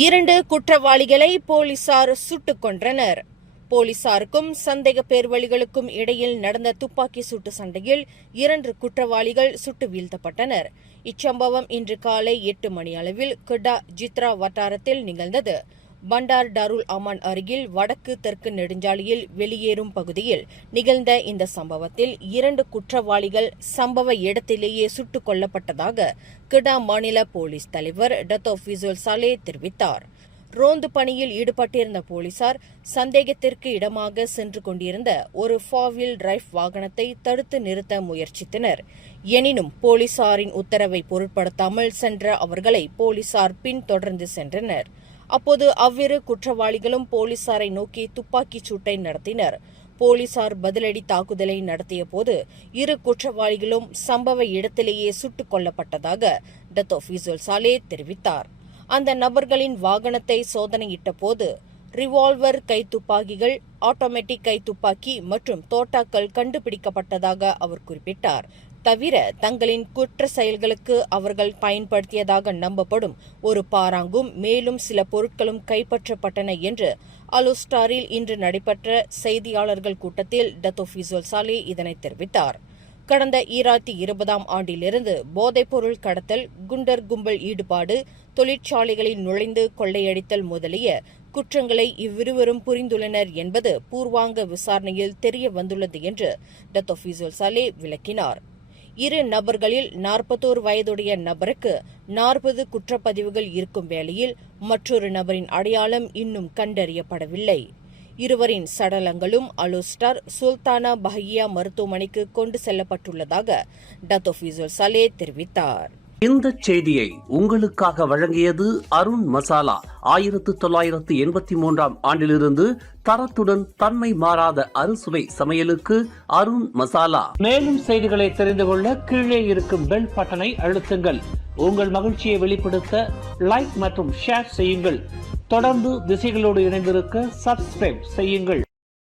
2 குற்றவாளிகளை போலீசார் சுட்டுக் கொன்றனர். போலீசாருக்கும் சந்தேக பேர்வழிகளுக்கும் இடையில் நடந்த துப்பாக்கி சூட்டு சண்டையில் 2 குற்றவாளிகள் சுட்டு வீழ்த்தப்பட்டனர். இச்சம்பவம் இன்று காலை 8 மணி அளவில் கெடா ஜித்ரா வட்டாரத்தில் நிகழ்ந்தது. பண்டார் டாருல் அமான் அருகில் வடக்கு தெற்கு நெடுஞ்சாலையில் வெளியேறும் பகுதியில் நிகழ்ந்த இந்த சம்பவத்தில் 2 குற்றவாளிகள் சம்பவ இடத்திலேயே சுட்டுக் கொல்லப்பட்டதாக கெடா மாநில போலீஸ் தலைவர் டத்தோ ஃபிசோல் சாலே தெரிவித்தார். ரோந்து பணியில் ஈடுபட்டிருந்த போலீசார் சந்தேகத்திற்கு இடமாக சென்று கொண்டிருந்த ஒரு 4-wheel டிரைவ் வாகனத்தை தடுத்து நிறுத்த முயற்சித்தனர். எனினும் போலீசாரின் உத்தரவை பொருட்படுத்தாமல் சென்ற அவர்களை போலீசார் பின்தொடர்ந்து சென்றனர். அப்போது அவ்விரு குற்றவாளிகளும் போலீசாரை நோக்கி துப்பாக்கிச் சூட்டை நடத்தினர். போலீசார் பதிலடி தாக்குதலை நடத்திய போது 2 குற்றவாளிகளும் சம்பவ இடத்திலேயே சுட்டுக் கொல்லப்பட்டதாக டத்தோ ஃபிசோல் சாலே தெரிவித்தார். அந்த நபர்களின் வாகனத்தை சோதனையிட்ட போது ரிவால்வர் கைத்துப்பாக்கிகள், ஆட்டோமேட்டிக் கைத்துப்பாக்கி மற்றும் தோட்டாக்கள் கண்டுபிடிக்கப்பட்டதாக அவர் குறிப்பிட்டார். தவிர தங்களின் குற்ற செயல்களுக்கு அவர்கள் பயன்படுத்தியதாக நம்பப்படும் ஒரு பாராங்கும் மேலும் சில பொருட்களும் கைப்பற்றப்பட்டன என்று அலுஸ்டாரில் இன்று நடைபெற்ற செய்தியாளர்கள் கூட்டத்தில் டத்தோ ஃபிசோல் சாலே இதனை தெரிவித்தார். கடந்த 2020ஆம் ஆண்டிலிருந்து போதைப்பொருள் கடத்தல், குண்டர் கும்பல் ஈடுபாடு, தொழிற்சாலைகளில் நுழைந்து கொள்ளையடித்தல் முதலிய குற்றங்களை இவ்விருவரும் புரிந்துள்ளனர் என்பது பூர்வாங்க விசாரணையில் தெரிய வந்துள்ளது என்று டத்தோ ஃபிசோல் சாலே விளக்கினார். 2 நபர்களில் 41 வயதுடைய நபருக்கு 40 குற்றப்பதிவுகள் இருக்கும் வேளையில் மற்றொரு நபரின் அடையாளம் இன்னும் கண்டறியப்படவில்லை. இருவரின் சடலங்களும் அலுஸ்டார் சுல்தானா பஹியா மருத்துவமனைக்கு கொண்டு செல்லப்பட்டுள்ளதாக டத்தோ ஃபிசோல் சாலே தெரிவித்தார். இந்த செய்தியை உங்களுக்காக வழங்கியது அருண் மசாலா. 1983ஆம் ஆண்டிலிருந்து தரத்துடன் தன்மை மாறாத அறுசுவை சமையலுக்கு அருண் மசாலா. மேலும் செய்திகளை தெரிந்து கொள்ள கீழே இருக்கும் பெல் பட்டனை அழுத்துங்கள். உங்கள் மகிழ்ச்சியை வெளிப்படுத்த லைக் மற்றும் ஷேர் செய்யுங்கள். தொடர்ந்து திசைகளோடு இணைந்திருக்க சப்ஸ்கிரைப் செய்யுங்கள்.